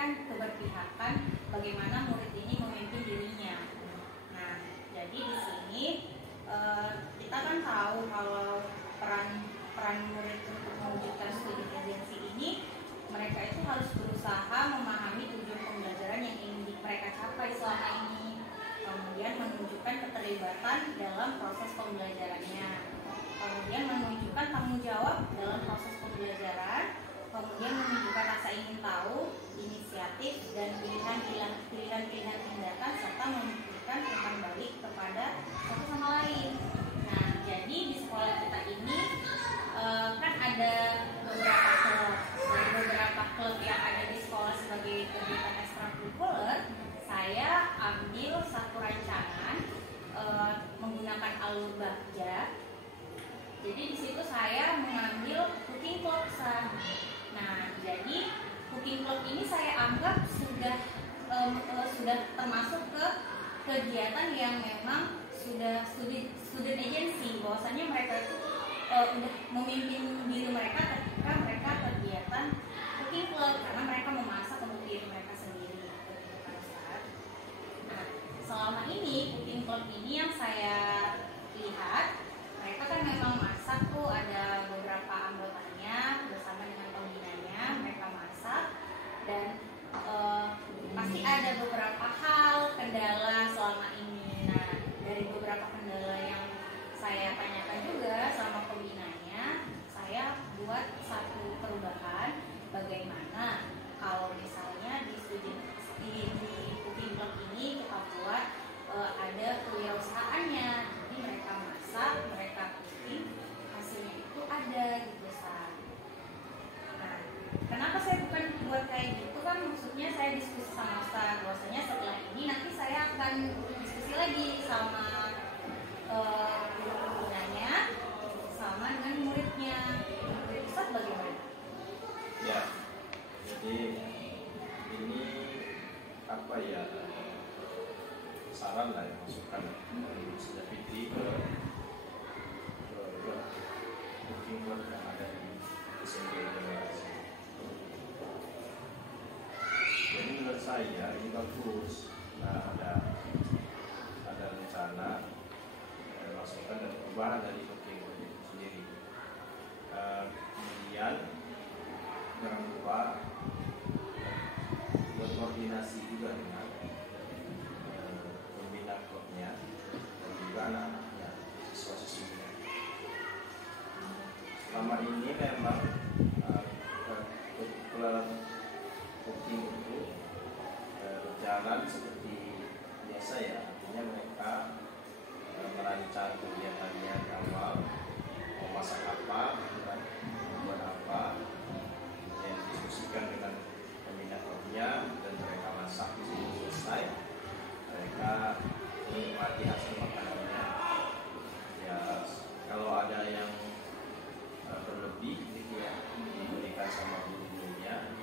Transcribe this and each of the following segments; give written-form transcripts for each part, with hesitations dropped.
Keberpihakan bagaimana murid ini memimpin dirinya. Nah, jadi di sini kita kan tahu kalau peran murid untuk mewujudkan student agency ini, mereka itu harus berusaha memahami tujuan pembelajaran yang ingin mereka capai selama ini, kemudian menunjukkan keterlibatan dalam proses pembelajarannya, kemudian menunjukkan tanggung jawab dalam proses pembelajaran, kemudian menunjukkan rasa ingin tahu, inisiatif, dan pilihan-pilihan tindakan, serta memberikan umpan balik kepada satu sama lain. Nah, jadi di sekolah kita ini kan ada beberapa klub yang ada di sekolah sebagai kegiatan ekstrakurikuler. Saya ambil satu rancangan menggunakan alur bagja. Jadi di situ saya mengambil cooking club. Nah, jadi cooking club ini saya anggap sudah termasuk ke kegiatan yang memang sudah student agency, bahwasanya mereka itu udah memimpin diri mereka ketika mereka kegiatan cooking club, karena mereka memasak untuk diri mereka sendiri. Nah, selama ini cooking club ini yang saya lihat, mereka kan memang masak tuh, ada beberapa anggotanya bersama dengan pembinanya, mereka masak, dan pasti ada beberapa hal kendala selama ini. Nah, dari beberapa kendala yang saya tanyakan juga sama pembinanya, saya buat satu perubahan, bagaimana kalau misalnya di cooking club ini kita buat ada kewirausahaannya. Jadi mereka masak, mereka cooking, hasilnya itu ada gitu, San. Nah, kenapa saya bukan buat kayak gitu, kan maksudnya saya diskusi sama Ustaz, bahwasanya setelah ini nanti saya akan diskusi lagi sama pembinanya sama dengan muridnya. Murid Ustaz bagaimana? Ya, jadi ini apa ya, saran lah yang masukan dari Ustaz Fitri ke cooking club yang ada di SMP Generasi. Jadi menurut saya ini bagus. Nah, ada rencana masukan dan perubahan dari cooking club itu sendiri. Kemudian jangan lupa berkoordinasi juga dengan pembina klubnya dan juga anak-anaknya, siswa-siswinya. Selama ini memang klub cooking itu berjalan seperti biasa ya, artinya mereka merancang kegiatannya di awal, mau masak apa, buat apa, yang diskusikan dengan pembina klubnya, dan mereka masak di sini selesai, mereka menikmati hasil makanannya. Ya, kalau ada yang berlebih gitu ya, diberikan sama guru-gurunya.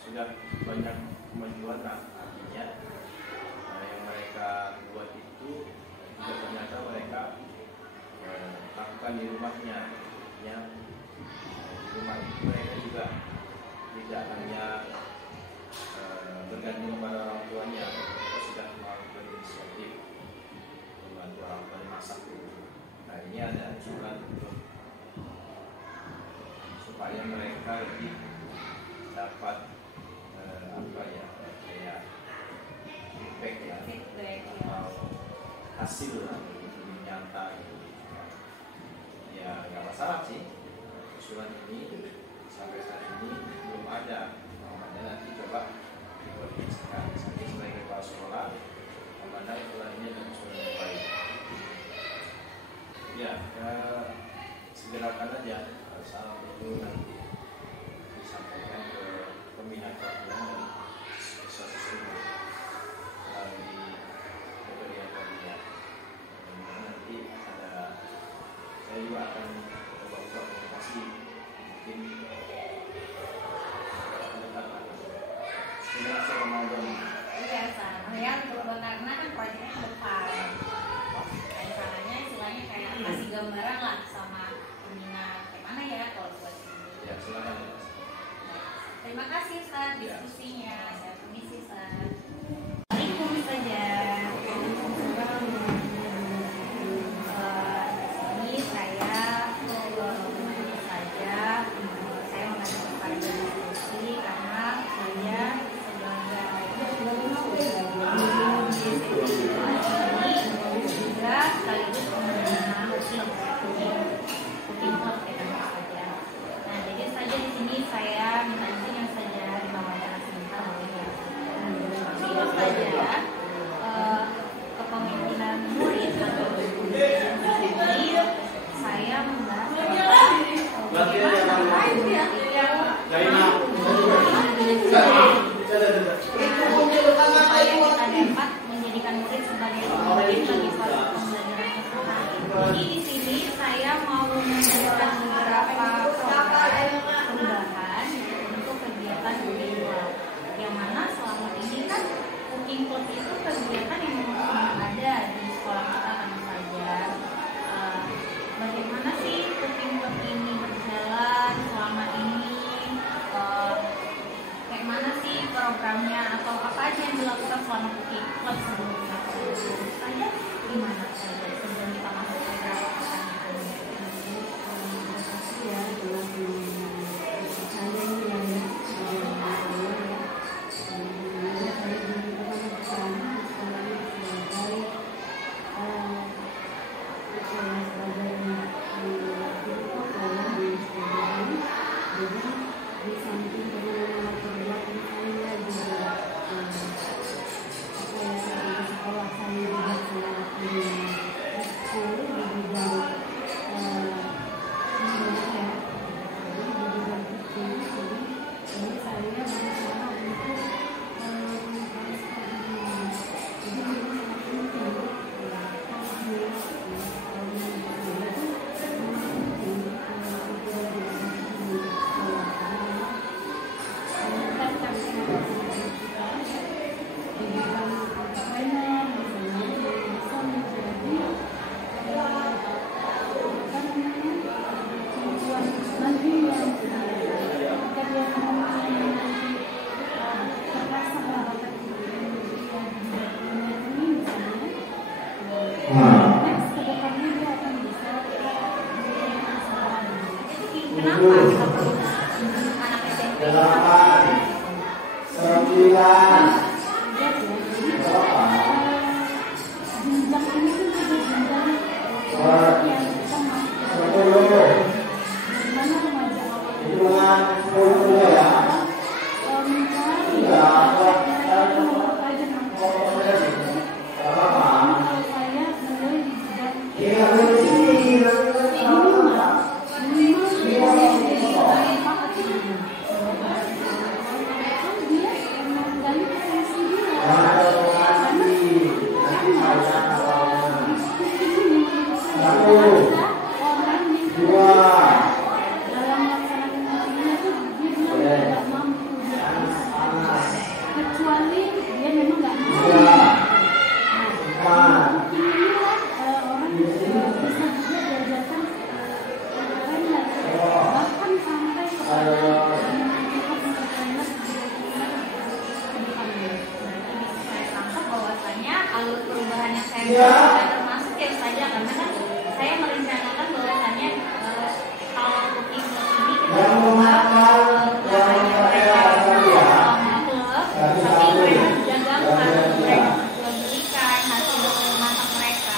Sudah banyak kemajuan, artinya yang mereka buat itu juga ternyata mereka lakukan di rumahnya. Ya, di rumah itu mereka juga tidak hanya bergantung pada orang tuanya, mereka sudah mau berinisiatif membantu orang tua masak. Nah, ini ada anjuran untuk supaya mereka lebih dapat apa ya, kayak feedback ya, atau hasil lebih nyata gitu. Ya nggak masalah sih, usulan ini sampai saat ini belum ada. Makanya nanti coba dikoordinasikan saya sebagai kepala sekolah mana usulan ini dan usulan yang baik. Ya, segerakan aja salam itu nanti disampaikan ke pembina pelatihan dan siswa-siswa di pemberian pelatihan. Dan nanti ada, saya juga akan coba buka komunikasi mungkin segera saya Ramadan. Iya, sama ya, karena kan proyeknya ke depan. Kayak caranya istilahnya kayak kasih gambaran lah sama peminat gimana ya kalau buat ini. Ya, silakan ya. Terima kasih Ustaz diskusinya. Saya permisi Ustaz. Assalamualaikum saja. Ini saya mengajak kepada diskusi karena saya juga sekaligus pembina cooking club ya saja. Nah jadi saja di sini saya minta izin yang saja di wawancara sebentar boleh ya. Itu saja kepemimpinan murid atau ini saya membahas supaya kita dapat menjadikan murid sebagai pemimpin bagi proses pembelajaran kesehatan. Jadi di sini saya mau memberikan beberapa perubahan untuk kegiatan cooking club. Yang mana selama ini kan cooking club itu kegiatan yang memang ada di sekolah kita tentu saja. Bagaimana sih cooking club ini berjalan selama ini? Kayak mana sih programnya atau apa aja yang dilakukan selama cooking club sebelumnya? Saya gimana saja sebelum kita masuk ke beberapa pertanyaan? Ya, dalam saya Kenapa kita perlu anak SMP? Termasuk ya saja karena kan saya merencanakan bahwasannya kalau cooking club ini kita coba caranya mereka klub, tapi mereka juga gampang mereka jual belikan hasil masak mereka.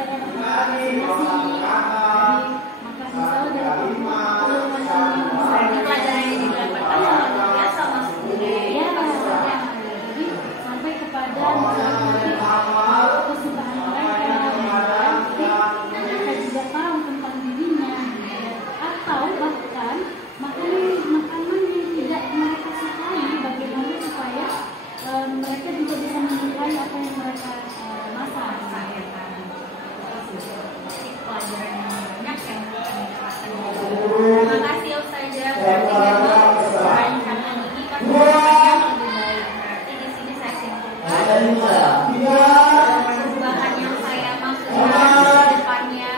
secara masing-masing. Jadi maka misalnya dari Berarti pelajaran yang didapatkan luar biasa maksudnya. ya, jadi sampai kepada kesukaan mereka, mereka juga tahu tentang dirinya, atau bahkan makanan yang tidak mereka sukai, bagaimana supaya mereka juga bisa menyukai apa yang mereka masak. Pelajaran yang banyak yang didapatkan. Terima kasih Ustazah. Berarti memang rancangan ini kan harapannya lebih baik. Berarti di sini saya simpulkan perubahan yang saya maksudkan ke depannya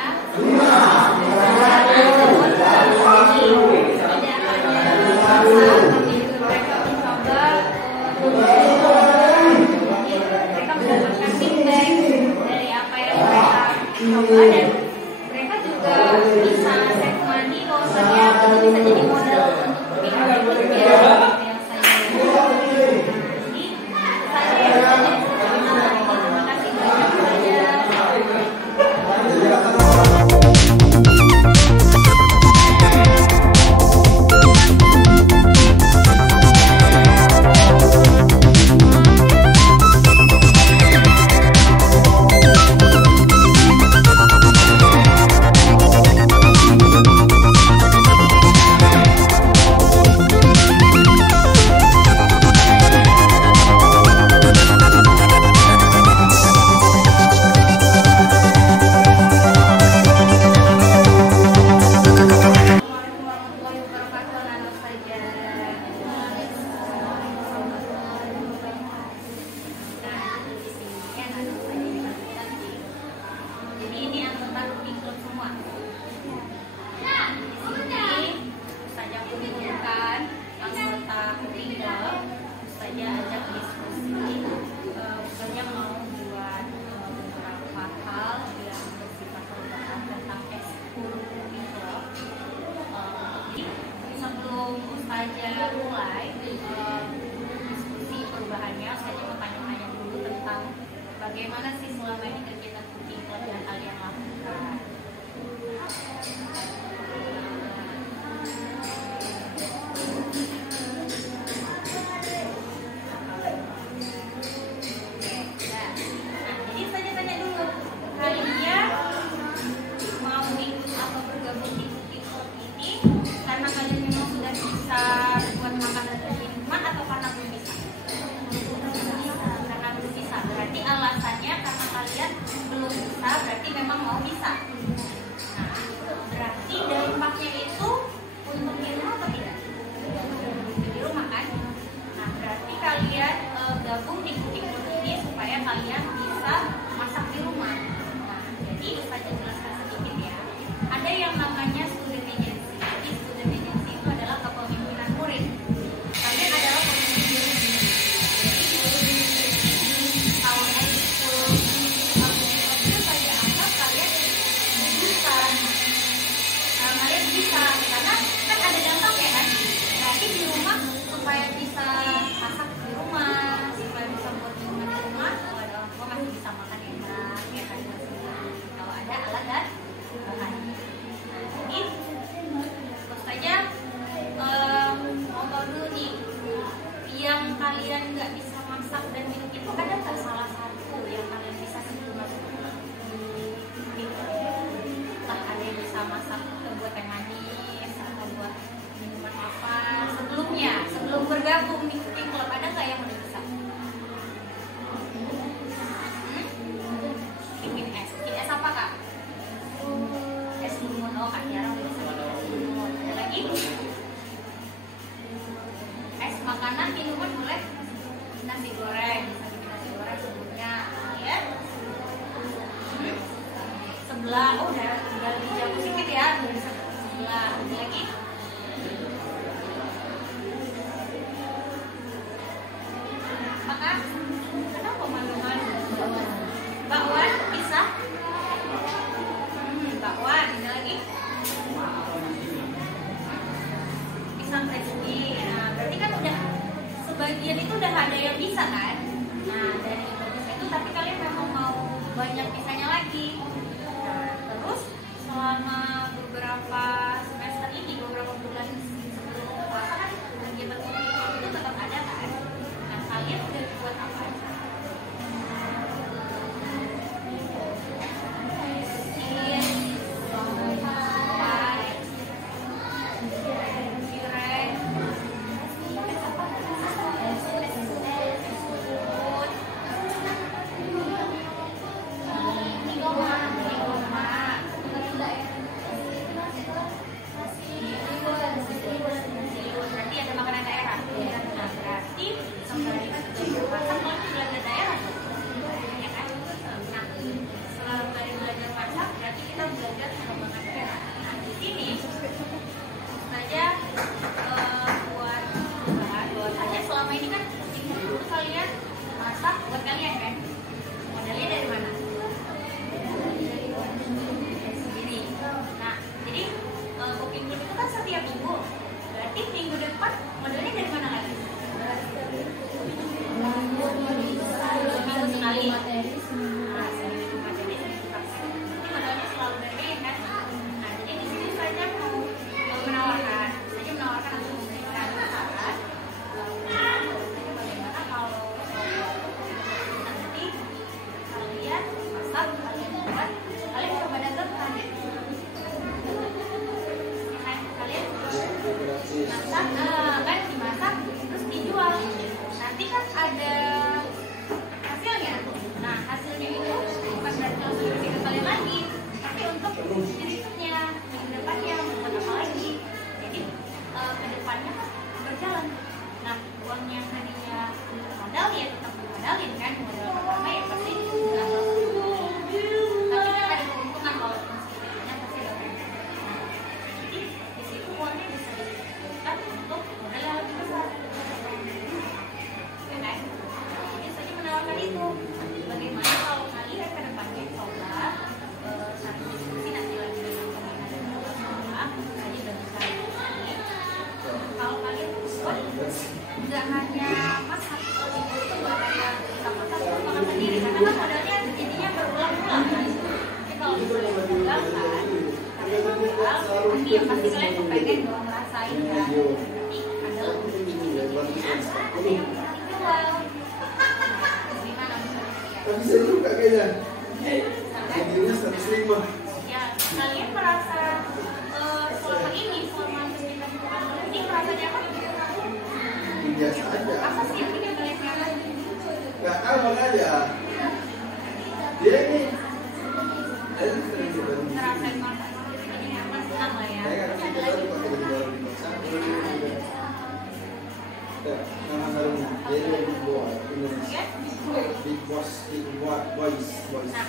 tidak hanya masak, tapi juga mereka mencoba mereka mendapatkan feedback dari apa yang mereka coba, dan mereka juga bisa save money. Bahwasanya itu bisa jadi modal untuk pihak berikutnya yang saya jadi saya yang terima kasih banyak saja. Jadi ini anggota cooking club semua. Di sini Ustazah kumpulkan anggota cooking club, Ustazah ajak diskusi. Ustazah mau buat beberapa hal yang bersifat perubahan tentang ekskul cooking club. Jadi sebelum Ustazah mulai diskusi perubahannya, Ustazah mau tanya-tanya dulu tentang bagaimana sih selama ini kegiatan cooking club yang kalian lakukan. Jadi saya tanya dulu, kalian mau ikut atau bergabung di cooking club ini karena kalian memang sudah bisa buat makanan dari rumah atau karena belum bisa? Karena belum bisa. Berarti alasannya karena kalian belum bisa, berarti memang mau bisa. Nah, berarti dampaknya itu untuk di rumah atau tidak? Di rumah kan? Nah, berarti kalian gabung di cooking club ini supaya kalian bisa masak di rumah. Nah, jadi saya jelaskan sedikit ya. Ada yang namanya student agency. Jadi student agency itu adalah kepemimpinan murid. Kalian adalah pemimpin diri sendiri. Jadi di tahun ekskul itu saya anggap kalian bisa. Kalian bisa karena kan ada dampaknya kan. Berarti di rumah supaya bisa masak di rumah, supaya bisa buat minuman di rumah, kalau ada orang tua masih bisa makan enak, ya kan? Kalau ada alat dan bahan. Nah, jadi terus saja mau tahu dulu nih, yang kalian nggak bisa masak dan minum itu ada nggak salah satu yang kalian bisa sebelum masuk? Entah ada yang bisa masak buat teh manis atau buat minuman apa sebelumnya, sebelum bergabung di cooking club, ada nggak yang udah bisa? Bikin es. Bikin es apa kak? Es lumut. Oh kak Tiara udah bisa bikin es lumut. Ada lagi? Es makanan, minuman boleh? Nasi goreng, bisa bikin nasi goreng sebelumnya, ya? Sebelah, oh udah lebih jauh sedikit ya, udah bisa sebelah. Ada lagi? Apakah? Kenapa malu-malu? Bakwan bisa? Bakwan, ada lagi? Pisang crispy. Nah, berarti kan udah sebagian itu udah ada yang bisa kan? Nah, dari Indonesia itu, tapi kalian memang mau banyak bisanya lagi. ini ya pasti kalian kepengen dong ngerasain kan. Tapi ada cicip-cicipnya, ada yang bisa dijual. Gimana menurut kalian? Tapi saya juga kayaknya. Jadinya 105. Ya, kalian merasa selama ini, selama ini merasa nyaman? Biasa aja. Apa sih yang bikin kalian nyaman? Gak tahu makanya. Dia ini. Saya sering juga. Ngerasain masa ini nyaman, senang lah ya. Saya Terus kan ada lagi. pakai di dalam masa. Nama barunya. Dia Big Boy Indonesia. Ya? Big Boss, Big Boys. Nah,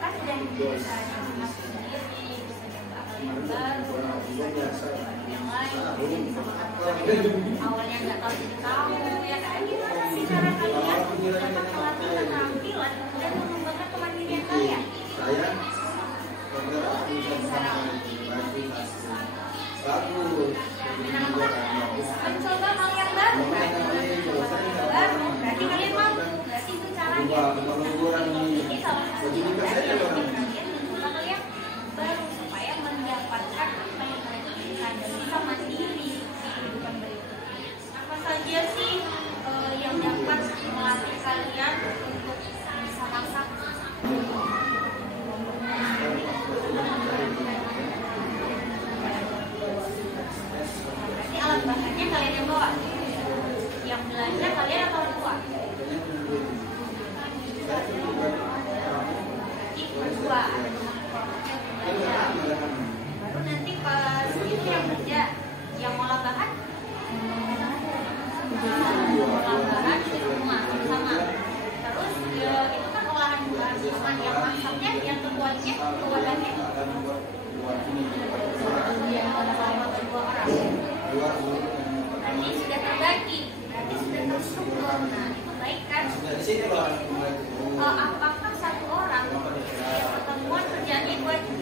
kan udah bisa nyoba sendiri, bisa nyoba hal yang baru, yang lain, bisa sama awalnya nggak tahu jadi tahu, ya kan gimana sih cara kalian dapat pelatihan tampilan dan mengembangkan kemandirian kalian? Saya bagus. Mencoba hal yang baru kan? Mencoba hal yang baru, berarti kalian mampu, berarti itu caranya. Ini salah satu cara yang bikin kalian mencoba hal yang baru supaya mendapatkan apa yang kalian inginkan dan bisa mandiri di kehidupan berikutnya. Apa saja sih yang dapat melatih kalian untuk bisa masak? Berarti alat bahannya kalian yang bawa? Yang belanja kalian atau orang tua? Berarti berdua, ada belanja. Baru nanti pas itu yang kerja, yang ngolah bahan, ngolah bahan itu semua sama. Terus itu kan olahan bahan sama, yang masaknya, yang ketuanya, kewadahnya, yang ada dua orang. Berarti sudah terbagi, berarti sudah terstruktur. Nah, itu baik kan? Apakah satu orang yang pertemuan kerjanya itu aja?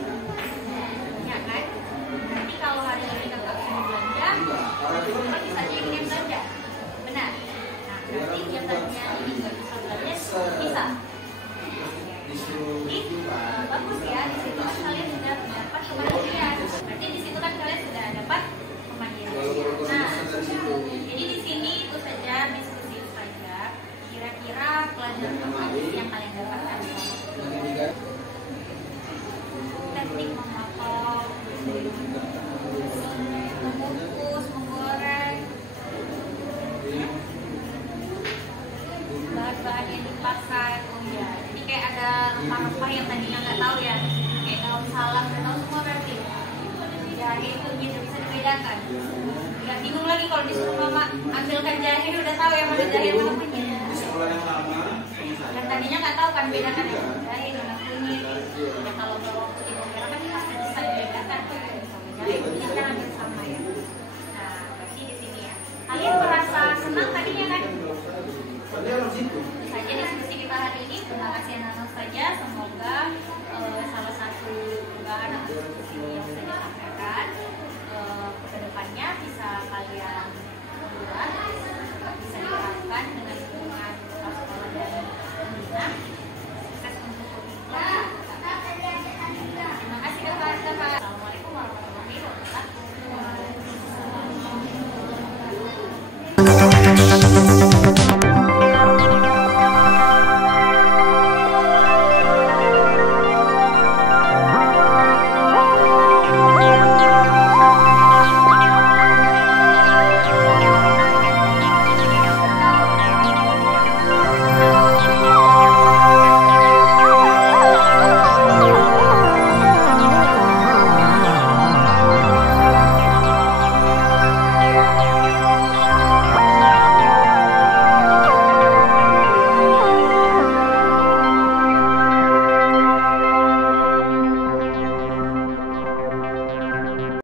Ya kan? Nanti kalau hari ini kakak mau belanja, kan bisa dia yang belanja. Benar? Nah, berarti yang tadinya ini nggak bisa belanja, bisa. Jadi, bagus ya, di situ kan kalian sudah dapat kemandirian. Berarti di situ kan kalian sudah dapat kemandirian. Nah, jadi di sini itu saja diskusi saja. Kira-kira pelajaran apa sih yang kalian dapatkan? Teknik memotong, mengukus, menggoreng, bahan-bahan yang dipakai. Oh ya, jadi kayak ada rempah-rempah yang tadinya nggak tahu ya, kayak daun salam, nggak tahu semua berarti. Jahe itu gitu bisa dibedakan. Nggak bingung lagi kalau disuruh mama ambilkan jahe, udah tahu yang mana jahe mana kunyit. Di sekolah yang lama, Yang tadinya nggak tahu kan bedakan yang mana jahe mana kunyit. Ya, kalau